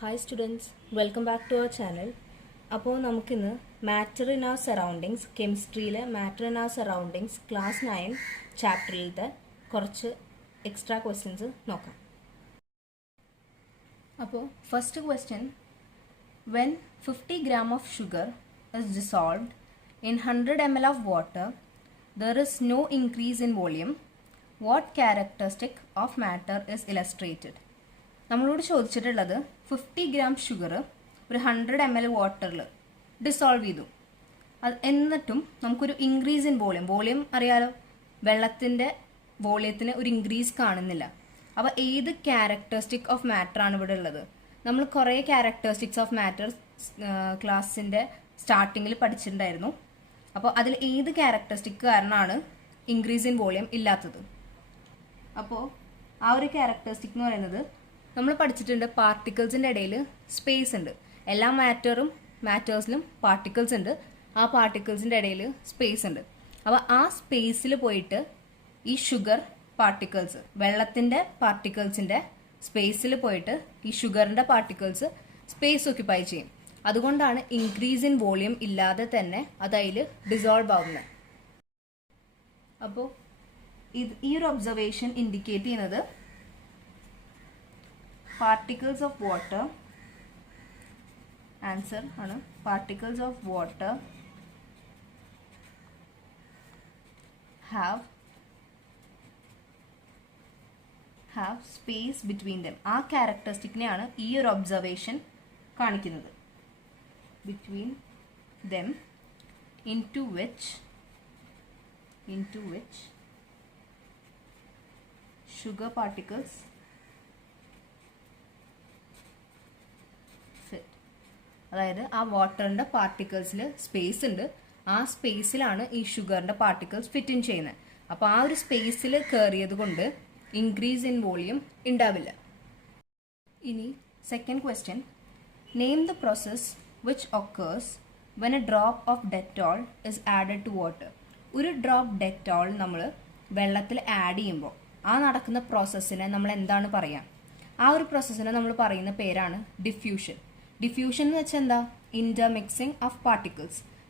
Hi students, welcome back to our channel. അപ്പോൾ നമുക്കിന്ന് matter in our surroundings, കെമിസ്ട്രിയിലെ matter in our surroundings class 9 ചാപ്റ്ററിലത്തെ കുറച്ച് extra questions നോക്കാം. അപ്പോൾ first question, when 50 gram of sugar is dissolved in 100 ml of water, there is no increase in volume. What characteristic of matter is illustrated? നമ്മളോട് ചോദിച്ചിട്ടുള്ളത് 50 gram sugar ഒരു 100 ml വാട്ടറിൽ dissolve ചെയ്തു. എന്നിട്ടും നമുക്കൊരു ഇൻക്രീസ് ഇൻ വോളിയം അറിയാലോ, വെള്ളത്തിൻ്റെ വോളിയത്തിന് ഒരു ഇൻക്രീസ് കാണുന്നില്ല. അപ്പോൾ ഏത് ക്യാരക്ടറിസ്റ്റിക് ഓഫ് മാറ്റർ ആണ് ഇവിടെ ഉള്ളത്? നമ്മൾ കുറേ ക്യാരക്ടറിസ്റ്റിക്സ് ഓഫ് മാറ്റർ ക്ലാസ്സിൻ്റെ സ്റ്റാർട്ടിങ്ങിൽ പഠിച്ചിട്ടുണ്ടായിരുന്നു. അപ്പോൾ അതിൽ ഏത് ക്യാരക്ടറിസ്റ്റിക് കാരണമാണ് ഇൻക്രീസ് ഇൻ വോളിയം ഇല്ലാത്തത്? അപ്പോൾ ആ ഒരു ക്യാരക്ടറിസ്റ്റിക് എന്ന് പറയുന്നത് നമ്മൾ പഠിച്ചിട്ടുണ്ട്, പാർട്ടിക്കിൾസിൻ്റെ ഇടയിൽ സ്പേസ് ഉണ്ട്. എല്ലാ മാറ്റേഴ്സിലും പാർട്ടിക്കിൾസ് ഉണ്ട്. ആ പാർട്ടിക്കിൾസിൻ്റെ ഇടയിൽ സ്പേസ് ഉണ്ട്. അപ്പോൾ ആ സ്പേസിൽ പോയിട്ട് ഈ ഷുഗർ പാർട്ടിക്കിൾസ്, വെള്ളത്തിൻ്റെ പാർട്ടിക്കിൾസിൻ്റെ സ്പേസിൽ പോയിട്ട് ഈ ഷുഗറിൻ്റെ പാർട്ടിക്കിൾസ് സ്പേസ് ഓക്യുപ്പൈ ചെയ്യും. അതുകൊണ്ടാണ് ഇൻക്രീസ് ഇൻ വോളിയം ഇല്ലാതെ തന്നെ അത് അതിൽ ഡിസോൾവ് ആവുന്നത്. അപ്പോൾ ഈ ഒരു ഒബ്സർവേഷൻ ഇൻഡിക്കേറ്റ് ചെയ്യുന്നത് particles of water, answer ആണ് particles of water have space between them. ആ ക്യാരക്ടറിസ്റ്റിക്കിനെയാണ് ഈ ഒരു ഒബ്സർവേഷൻ കാണിക്കുന്നത്. between them into which sugar particles fit. അതായത് ആ വാട്ടറിൻ്റെ പാർട്ടിക്കിൾസിൽ സ്പേസ് ഉണ്ട്. ആ സ്പേസിലാണ് ഈ ഷുഗറിൻ്റെ പാർട്ടിക്കിൾസ് ഫിറ്റ് ഇൻ ചെയ്യുന്നത്. അപ്പോൾ ആ ഒരു സ്പേസിൽ കയറിയത് കൊണ്ട് ഇൻക്രീസ് ഇൻ വോളിയം ഉണ്ടാവില്ല. ഇനി second question, name the process which occurs when a drop of Dettol is added to water. ഒരു ഡ്രോപ്പ് ഡെറ്റോൾ നമ്മൾ വെള്ളത്തിൽ ആഡ് ചെയ്യുമ്പോൾ ആ നടക്കുന്ന പ്രോസസ്സിനെ നമ്മൾ എന്താണ് പറയുക? ആ ഒരു പ്രോസസ്സിനെ നമ്മൾ പറയുന്ന പേരാണ് ഡിഫ്യൂഷൻ. ഡിഫ്യൂഷൻ എന്ന് വെച്ചാൽ എന്താ? ഇന്റർമിക്സിങ് ഓഫ്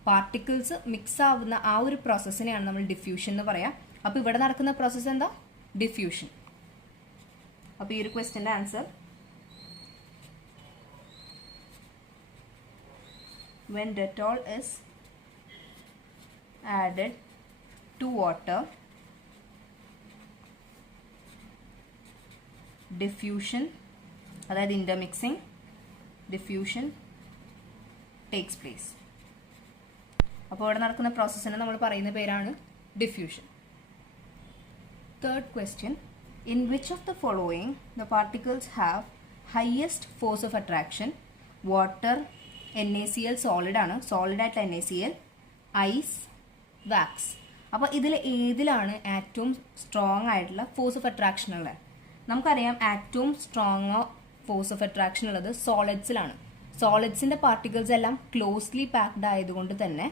പാർട്ടിക്കിൾസ് മിക്സ് ആവുന്ന ആ ഒരു പ്രോസസ്സിനെയാണ് നമ്മൾ ഡിഫ്യൂഷൻ എന്ന് പറയാം. അപ്പോൾ ഇവിടെ നടക്കുന്ന പ്രോസസ്സ് എന്താ? ഡിഫ്യൂഷൻ. അപ്പോൾ ഈ ഒരു ക്വസ്റ്റ്യൻ്റെ answer, when Dettol is added to water, diffusion, അതായത് intermixing, diffusion takes place. അപ്പോൾ ഇവിടെ നടക്കുന്ന പ്രോസസ്സിനെ നമ്മൾ പറയുന്ന പേരാണ് diffusion. Third question, in which of the following the particles have highest force of attraction? Water, NaCl solid ആണ്, സോളിഡ് ആയിട്ടുള്ള NaCl, ice, wax. അപ്പോൾ ഇതിൽ ഏതിലാണ് ഏറ്റവും സ്ട്രോങ് ആയിട്ടുള്ള ഫോഴ്സ് ഓഫ് അട്രാക്ഷൻ ഉള്ളത്? നമുക്കറിയാം ഏറ്റവും സ്ട്രോങ് ഫോഴ്സ് ഓഫ് അട്രാക്ഷൻ ഉള്ളത് സോളിഡ്സിലാണ്. സോളിഡ്സിൻ്റെ പാർട്ടിക്കിൾസ് എല്ലാം ക്ലോസ്ലി പാക്ഡ് ആയതുകൊണ്ട് തന്നെ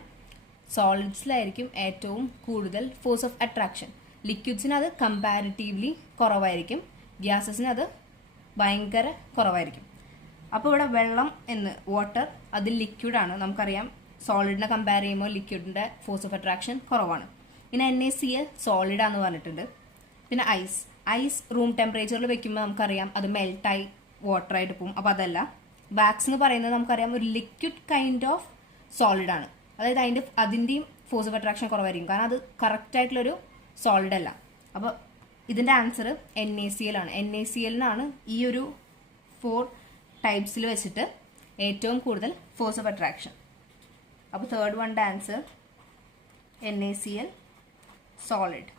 സോളിഡ്സിലായിരിക്കും ഏറ്റവും കൂടുതൽ ഫോഴ്സ് ഓഫ് അട്രാക്ഷൻ. ലിക്വിഡ്സിന് അത് കമ്പാരിറ്റീവ്ലി കുറവായിരിക്കും, ഗ്യാസസിന് അത് ഭയങ്കര കുറവായിരിക്കും. അപ്പോൾ ഇവിടെ വെള്ളം വാട്ടർ അത് ലിക്വിഡാണ്. നമുക്കറിയാം സോളിഡിനെ കമ്പയർ ചെയ്യുമ്പോൾ ലിക്വിഡിൻ്റെ ഫോഴ്സ് ഓഫ് അട്രാക്ഷൻ കുറവാണ്. പിന്നെ NaCl സോളിഡാന്ന് പറഞ്ഞിട്ടുണ്ട്. പിന്നെ ഐസ് റൂം ടെമ്പറേച്ചറിൽ വെക്കുമ്പോൾ നമുക്കറിയാം അത് മെൽട്ടായി വാട്ടറായിട്ട് പോകും. അപ്പോൾ അതല്ല. വാക്സ് എന്ന് പറയുന്നത് നമുക്കറിയാം ഒരു ലിക്വിഡ് കൈൻഡ് ഓഫ് സോളിഡാണ്. അതായത് അതിൻ്റെയും ഫോഴ്സ് ഓഫ് അട്രാക്ഷൻ കുറവായിരിക്കും, കാരണം അത് കറക്റ്റായിട്ടുള്ളൊരു സോളിഡ് അല്ല. അപ്പോൾ ഇതിൻ്റെ ആൻസർ NaCl ആണ്. NaClനാണ് ഈ ഒരു 4 ടൈപ്സിൽ വെച്ചിട്ട് ഏറ്റവും കൂടുതൽ ഫോഴ്സ് ഓഫ് അട്രാക്ഷൻ. അപ്പോൾ തേർഡ് വണ്ടെ answer NaCl solid.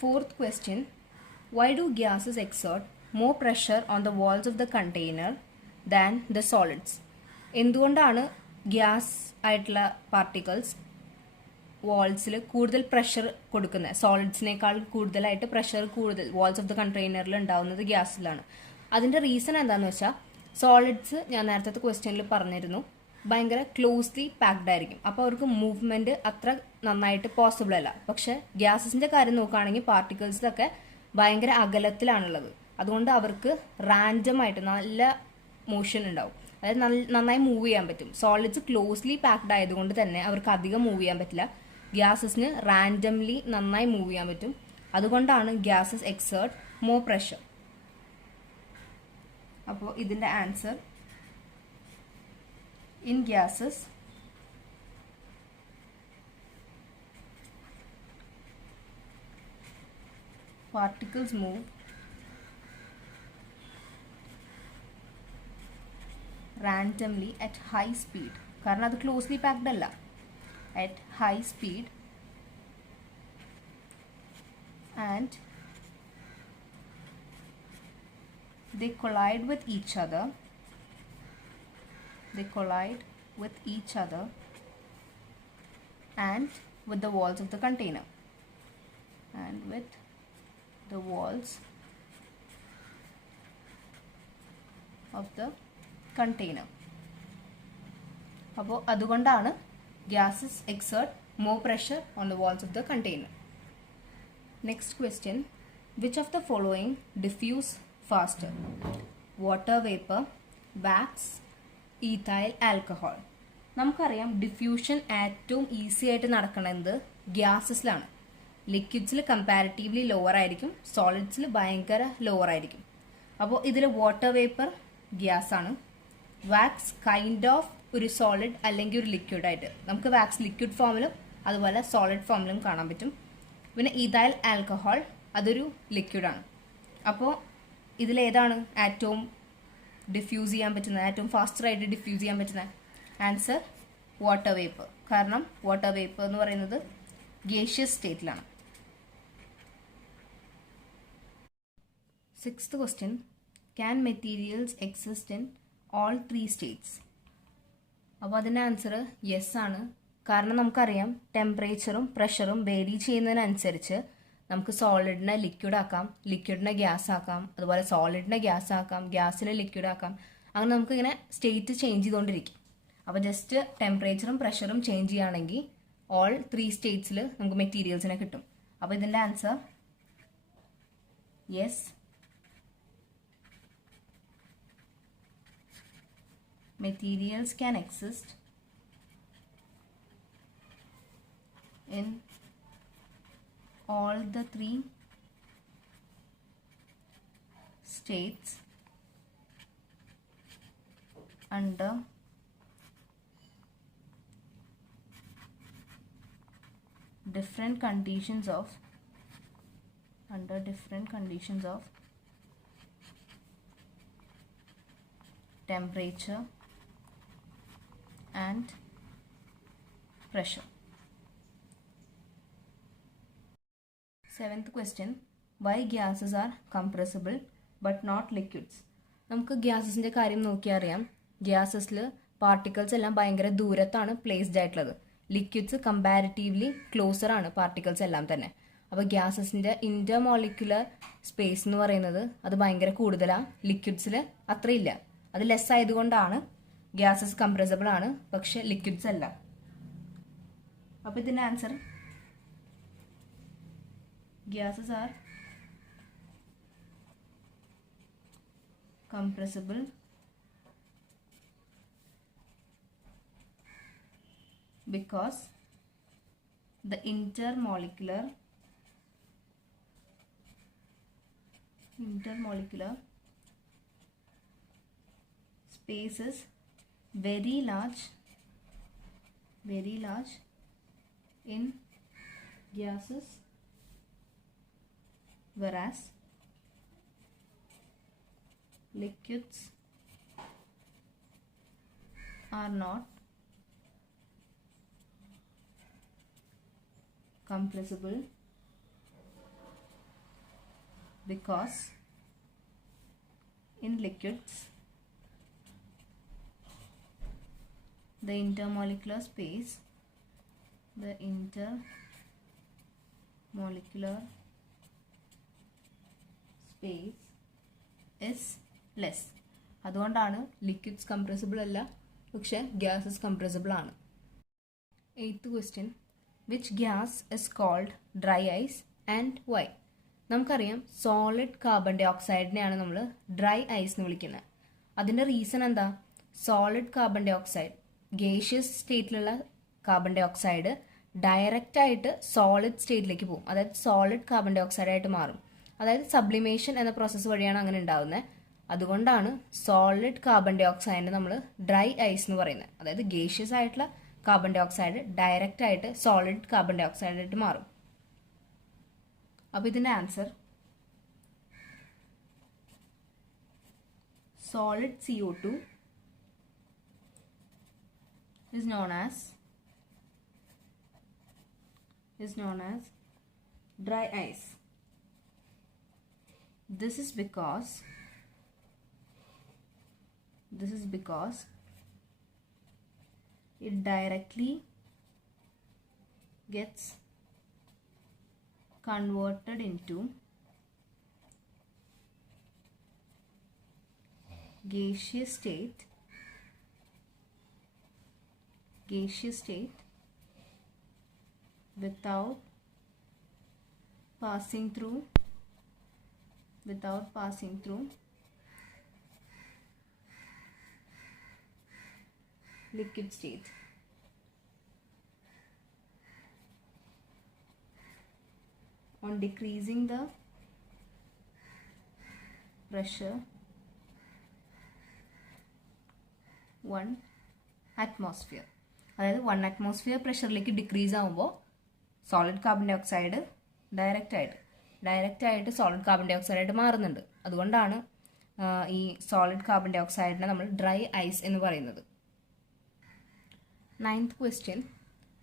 Fourth question, why do gases exert more pressure on the walls of the container than the solids? എന്തുകൊണ്ടാണ് ഗ്യാസ് ആയിട്ടുള്ള പാർട്ടിക്കിൾസ് വാൾസിൽ കൂടുതൽ പ്രഷർ കൊടുക്കുന്നത്? സോളിഡ്സിനേക്കാൾ കൂടുതലായിട്ട് പ്രഷർ കൂടുതൽ വാൾസ് ഓഫ് ദ കണ്ടെയ്നറിൽ ഉണ്ടാവുന്നത് ഗ്യാസിലാണ്. അതിൻ്റെ റീസൺ എന്താണെന്ന് വെച്ചാൽ സോളിഡ്സ് ഞാൻ നേരത്തെ ക്വസ്റ്റ്യനിൽ പറഞ്ഞിരുന്നു, ഭയങ്കര ക്ലോസ്ലി പാക്ഡ് ആയിരിക്കും. അപ്പോൾ അവർക്ക് മൂവ്മെന്റ് അത്ര നന്നായിട്ട് പോസിബിൾ അല്ല. പക്ഷെ ഗ്യാസസിന്റെ കാര്യം നോക്കുകയാണെങ്കിൽ പാർട്ടിക്കിൾസിലൊക്കെ ഭയങ്കര അകലത്തിലാണുള്ളത്. അതുകൊണ്ട് അവർക്ക് റാൻഡം ആയിട്ട് നല്ല മോഷൻ ഉണ്ടാവും. അതായത് നന്നായി മൂവ് ചെയ്യാൻ പറ്റും. സോളിഡ്സ് ക്ലോസ്ലി പാക്ഡ് ആയതുകൊണ്ട് തന്നെ അവർക്ക് അധികം മൂവ് ചെയ്യാൻ പറ്റില്ല. ഗ്യാസസിന് റാൻഡംലി നന്നായി മൂവ് ചെയ്യാൻ പറ്റും. അതുകൊണ്ടാണ് ഗ്യാസസ് എക്സേർട്ട് മോർ പ്രഷർ. അപ്പോൾ ഇതിന്റെ answer in gases particles move randomly at high speed. കാരണം അത് ക്ലോസ്ലി പാക്ഡ് അല്ല. at high speed and they collide with each other. They collide with each other and with the walls of the container. And with the walls of the container. അപ്പോൾ അതുകൊണ്ടാണ് gases exert more pressure on the walls of the container. Next question. Which of the following diffuse faster? Water vapor, wax, ethyl alcohol. നമുക്കറിയാം diffusion ഏറ്റവും easy ആയിട്ട് നടക്കുന്നത് ഗ്യാസസിലാണ്. ലിക്വിഡ്സിൽ comparatively lower ആയിരിക്കും, സോളിഡ്സിൽ ഭയങ്കര lower ആയിരിക്കും. അപ്പോൾ ഇതിൽ വാട്ടർ വേപ്പർ ഗ്യാസ് ആണ്. വാക്സ് കൈൻഡ് ഓഫ് ഒരു സോളിഡ് അല്ലെങ്കിൽ ഒരു ലിക്വിഡ് ആയിട്ട്. നമുക്ക് വാക്സ് ലിക്വിഡ് ഫോമിലും അതുപോലെ സോളിഡ് ഫോമിലും കാണാൻ പറ്റും. പിന്നെ ഈഥൈൽ ആൽക്കഹോൾ അതൊരു ലിക്വിഡാണ്. അപ്പോൾ ഇതിലേതാണ് ഏറ്റവും ഡിഫ്യൂസ് ചെയ്യാൻ പറ്റുന്നത്, ഏറ്റവും ഫാസ്റ്ററായിട്ട് ഡിഫ്യൂസ് ചെയ്യാൻ പറ്റുന്നത്? Answer water vapour. കാരണം വാട്ടർ വേപ്പർ എന്ന് പറയുന്നത് gaseous സ്റ്റേറ്റിലാണ്. 6th question. Can materials exist in all 3 states? അപ്പോൾ അതിൻ്റെ ആൻസർ യെസ് ആണ്. കാരണം നമുക്കറിയാം ടെമ്പറേച്ചറും പ്രഷറും വേരി ചെയ്യുന്നതിനനുസരിച്ച് നമുക്ക് സോളിഡിനെ ലിക്വിഡ് ആക്കാം, ലിക്വിഡിനെ ഗ്യാസ് ആക്കാം, അതുപോലെ സോളിഡിനെ ഗ്യാസ് ആക്കാം, ഗ്യാസിനെ ലിക്വിഡ് ആക്കാം. അങ്ങനെ നമുക്ക് ഇങ്ങനെ സ്റ്റേറ്റ് ചേഞ്ച് ചെയ്തുകൊണ്ടിരിക്കും. അപ്പോൾ ജസ്റ്റ് ടെമ്പറേച്ചറും പ്രഷറും ചേഞ്ച് ചെയ്യുകയാണെങ്കിൽ ഓൾ 3 സ്റ്റേറ്റ്സിൽ നമുക്ക് മെറ്റീരിയൽസിനെ കിട്ടും. അപ്പോൾ ഇതിൻ്റെ answer yes. Materials can exist in all the 3 states under different conditions of temperature and pressure. 7th question. Why gases are compressible but not liquids? നമുക്ക് ഗ്യാസസിന്റെ കാര്യം നോക്കിയാൽ അറിയാം, ഗ്യാസസിൽ പാർട്ടിക്കിൾസ് എല്ലാം ഭയങ്കര ദൂരത്താണ് പ്ലേസ്ഡ് ആയിട്ടുള്ളത്. ലിക്വിഡ്സ് കമ്പാരിറ്റീവ്ലി ക്ലോസർ ആണ് പാർട്ടിക്കിൾസ് എല്ലാം തന്നെ. അപ്പോൾ ഗ്യാസസിന്റെ ഇന്റർമോളിക്കുലർ സ്പേസ് എന്ന് പറയുന്നത് അത് ഭയങ്കര കൂടുതലാണ്. ലിക്വിഡ്സിൽ അത്രയില്ല. അത് ലെസ് ആയതുകൊണ്ടാണ് ഗ്യാസസ് കംപ്രസിബിൾ ആണ്, പക്ഷെ ലിക്വിഡ്സ് അല്ല. അപ്പോൾ ഇതിന്റെ answer gases are compressible because the intermolecular space is very large in gases, whereas liquids are not compressible because in liquids the intermolecular space is less. അതുകൊണ്ടാണ് ലിക്വിഡ്സ് കംപ്രസിബിൾ അല്ല, പക്ഷേ gases compressible ആണ്. 8th question, which gas is called dry ice and why? നമുക്കറിയാം solid carbon ഡൈ ഓക്സൈഡിനെയാണ് നമ്മൾ dry ice എന്ന് വിളിക്കുന്നത്. അതിൻ്റെ റീസൺ എന്താ? Solid carbon dioxide, gaseous സ്റ്റേറ്റിലുള്ള കാർബൺ ഡൈ ഓക്സൈഡ് ഡയറക്റ്റ് ആയിട്ട് സോളിഡ് സ്റ്റേറ്റിലേക്ക് പോകും. അതായത് സോളിഡ് കാർബൺ ഡൈ ഓക്സൈഡ് ആയിട്ട് മാറും. അതായത് സബ്ലിമേഷൻ എന്ന പ്രോസസ്സ് വഴിയാണ് അങ്ങനെ ഉണ്ടാകുന്നത്. അതുകൊണ്ടാണ് സോളിഡ് കാർബൺ ഡൈ ഓക്സൈഡിനെ നമ്മൾ ഡ്രൈ ഐസ് എന്ന് പറയുന്നത്. അതായത് ഗേഷ്യസ് ആയിട്ടുള്ള കാർബൺ ഡൈ ഓക്സൈഡ് ഡയറക്റ്റ് ആയിട്ട് സോളിഡ് കാർബൺ ഡൈ ഓക്സൈഡ് ആയിട്ട് മാറും. അപ്പോൾ ഇതിൻ്റെ answer solid CO2 is known as dry ice. This is because it directly gets converted into gaseous state without passing through liquid state. On decreasing the pressure 1 atmosphere, അതായത് 1 atmosphere പ്രഷറിലേക്ക് decrease ആകുമ്പോൾ solid carbon dioxide direct ആയിട്ട് solid carbon dioxide ആയിട്ട് മാറുന്നുണ്ട്. അതുകൊണ്ടാണ് ഈ solid carbon dye ഓക്സൈഡിനെ നമ്മൾ dry ice എന്ന് പറയുന്നത്. 9th question,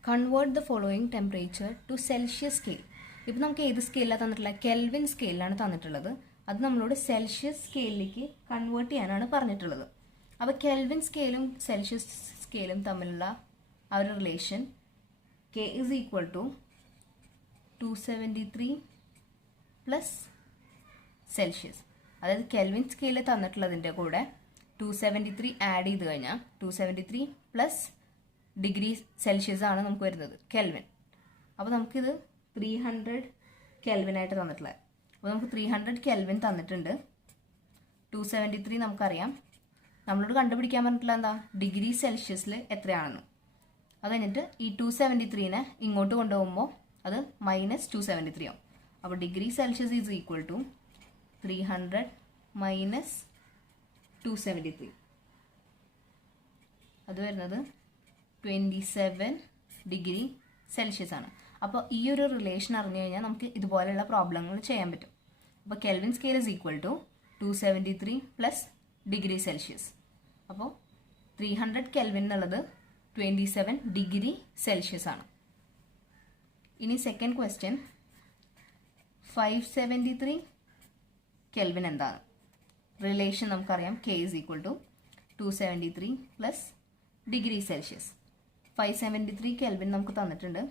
convert the following temperature to Celsius scale. ഇപ്പം നമുക്ക് ഏത് സ്കെയിലാണ് തന്നിട്ടുള്ളത്? കെൽവിൻ സ്കെയിലാണ് തന്നിട്ടുള്ളത്. അത് നമ്മളോട് സെൽഷ്യസ് സ്കെയിലിലേക്ക് കൺവേർട്ട് ചെയ്യാനാണ് പറഞ്ഞിട്ടുള്ളത്. അപ്പോൾ കെൽവിൻ സ്കെയിലും സെൽഷ്യസ് സ്കെയിലും തമ്മിലുള്ള ആ ഒരു relation K is equal to 273 plus Celsius. അതായത് കെൽവിൻ സ്കെയിൽ തന്നിട്ടുള്ളതിൻ്റെ കൂടെ 273 ആഡ് ചെയ്ത് കഴിഞ്ഞാൽ 273 പ്ലസ് ഡിഗ്രി സെൽഷ്യസ് ആണ് നമുക്ക് വരുന്നത് കെൽവിൻ. അപ്പോൾ നമുക്കിത് 300 കെൽവിനായിട്ട് തന്നിട്ടുള്ളത്. അപ്പോൾ നമുക്ക് 300 കെൽവിൻ തന്നിട്ടുണ്ട്. 273 നമുക്കറിയാം. നമ്മളോട് കണ്ടുപിടിക്കാൻ പറഞ്ഞിട്ടുള്ള എന്താ? ഡിഗ്രി സെൽഷ്യസിൽ എത്രയാണെന്ന്. അത് കഴിഞ്ഞിട്ട് ഈ 273നെ ഇങ്ങോട്ട് കൊണ്ടുപോകുമ്പോൾ അത് -273 ആവും. അപ്പോൾ degree Celsius is equal to 300 minus 273. അത് വരുന്നത് 27 ഡിഗ്രി സെൽഷ്യസ് ആണ്. അപ്പോൾ ഈ ഒരു റിലേഷൻ അറിഞ്ഞു കഴിഞ്ഞാൽ നമുക്ക് ഇതുപോലെയുള്ള പ്രോബ്ലങ്ങൾ ചെയ്യാൻ പറ്റും. അപ്പോൾ Kelvin scale is equal to 273 plus degree Celsius. അപ്പോൾ 300 കെൽവിൻ എന്നുള്ളത് 27 ഡിഗ്രി സെൽഷ്യസ് ആണ്. ഇനി സെക്കൻഡ് ക്വസ്റ്റ്യൻ, 573 കെൽവിൻ എന്താണ്? റിലേഷൻ നമുക്കറിയാം. K is equal to 273 plus degree Celsius. 573 Kelvin നമുക്ക് തന്നിട്ടുണ്ട്.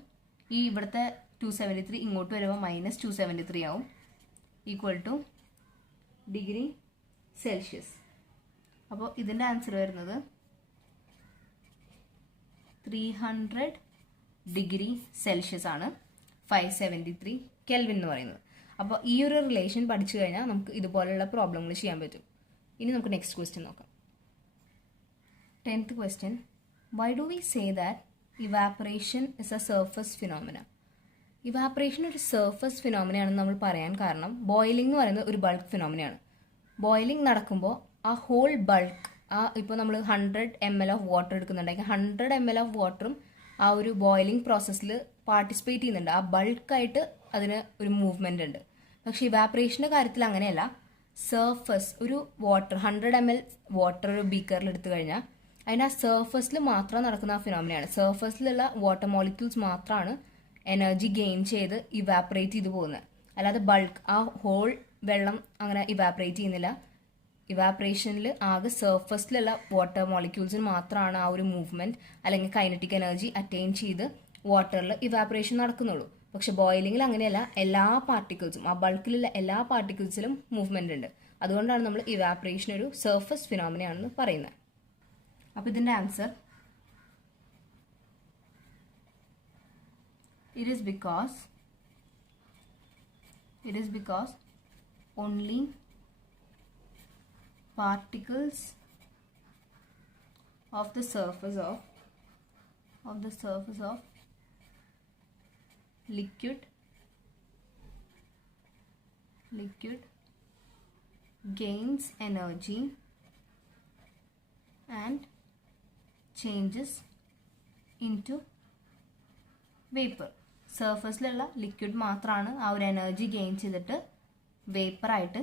ഈ ഇവിടുത്തെ 273 ഇങ്ങോട്ട് വരുമ്പോൾ -273 ആവും, ഈക്വൽ ടു ഡിഗ്രി സെൽഷ്യസ്. അപ്പോൾ ഇതിൻ്റെ ആൻസർ വരുന്നത് 300 ഡിഗ്രി സെൽഷ്യസ് ആണ് 573 കെൽവിൻ എന്ന് പറയുന്നത്. അപ്പോൾ ഈ ഒരു റിലേഷൻ പഠിച്ചു കഴിഞ്ഞാൽ നമുക്ക് ഇതുപോലെയുള്ള പ്രോബ്ലങ്ങൾ ചെയ്യാൻ പറ്റും. ഇനി നമുക്ക് നെക്സ്റ്റ് ക്വസ്റ്റ്യൻ നോക്കാം. 10th question, why do we say that evaporation is A surface phenomena? Evaporation ഒരു സർഫസ് ഫിനോമിനയാണെന്ന് നമ്മൾ പറയാൻ കാരണം ബോയിലിംഗ് എന്ന് പറയുന്നത് ഒരു ബൾക്ക് ഫിനോമിനയാണ്. ബോയിലിംഗ് നടക്കുമ്പോൾ ആ ഹോൾ ബൾക്ക്, ഇപ്പോൾ നമ്മൾ 100 ml ഓഫ് വാട്ടർ എടുക്കുന്നുണ്ടെങ്കിൽ 100 ml ഓഫ് വാട്ടറും ആ ഒരു ബോയിലിംഗ് പ്രോസസ്സിൽ പാർട്ടിസിപ്പേറ്റ് ചെയ്യുന്നുണ്ട്. ആ ബൾക്കായിട്ട് അതിന് ഒരു മൂവ്മെൻ്റ് ഉണ്ട്. പക്ഷേ ഇവാപ്പറേഷൻ്റെ കാര്യത്തിൽ അങ്ങനെയല്ല. സർഫസ് ഒരു വാട്ടർ 100 ml വാട്ടർ ഒരു ബീക്കറിൽ എടുത്തു കഴിഞ്ഞാൽ അതിൻ്റെ ആ സർഫസിൽ മാത്രം നടക്കുന്ന ആ ഫിനോമിനയാണ്. സർഫസിലുള്ള വാട്ടർ മോളിക്യൂൾസ് മാത്രമാണ് എനർജി ഗെയിൻ ചെയ്ത് ഇവാപ്പറേറ്റ് ചെയ്ത് പോകുന്നത്. അല്ലാതെ ബൾക്ക് ആ ഹോൾ വെള്ളം അങ്ങനെ ഇവാപ്പറേറ്റ് ചെയ്യുന്നില്ല. ഇവാപ്പറേഷനിൽ ആകെ സർഫസിലുള്ള വാട്ടർ മോളിക്യൂൾസിന് മാത്രമാണ് ആ ഒരു മൂവ്മെൻറ്റ് അല്ലെങ്കിൽ കൈനറ്റിക് എനർജി അറ്റൈൻ ചെയ്ത് വാട്ടറിൽ ഇവാപ്പറേഷൻ നടക്കുന്നുള്ളൂ. പക്ഷെ ബോയിലിങ്ങിൽ അങ്ങനെയല്ല. എല്ലാ പാർട്ടിക്കിൾസും ആ ബൾക്കിലുള്ള എല്ലാ പാർട്ടിക്കിൾസിലും മൂവ്മെൻ്റ് ഉണ്ട്. അതുകൊണ്ടാണ് നമ്മൾ ഇവാപ്പറേഷൻ ഒരു സർഫസ് ഫിനോമിനയാണെന്ന് പറയുന്നത്. അപ്പോൾ ഇതിൻ്റെ answer it is because only particles of the surface of liquid gains energy and changes into vapour. സർഫസിലുള്ള ലിക്വിഡ് മാത്രമാണ് ആ ഒരു എനർജി ഗെയിൻ ചെയ്തിട്ട് വേപ്പറായിട്ട്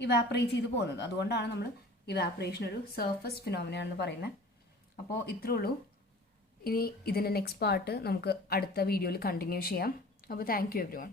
ഇവാപ്പറേറ്റ് ചെയ്ത് പോകുന്നത്. അതുകൊണ്ടാണ് നമ്മൾ ഇവാപ്പറേഷൻ ഒരു സർഫസ് ഫിനോമിനയാണെന്ന് പറയുന്നത്. അപ്പോൾ ഇത്രേ ഉള്ളൂ. ഇനി ഇതിൻ്റെ നെക്സ്റ്റ് പാർട്ട് നമുക്ക് അടുത്ത വീഡിയോയിൽ കണ്ടിന്യൂ ചെയ്യാം. അപ്പോൾ താങ്ക് യു എവ്രിവൺ.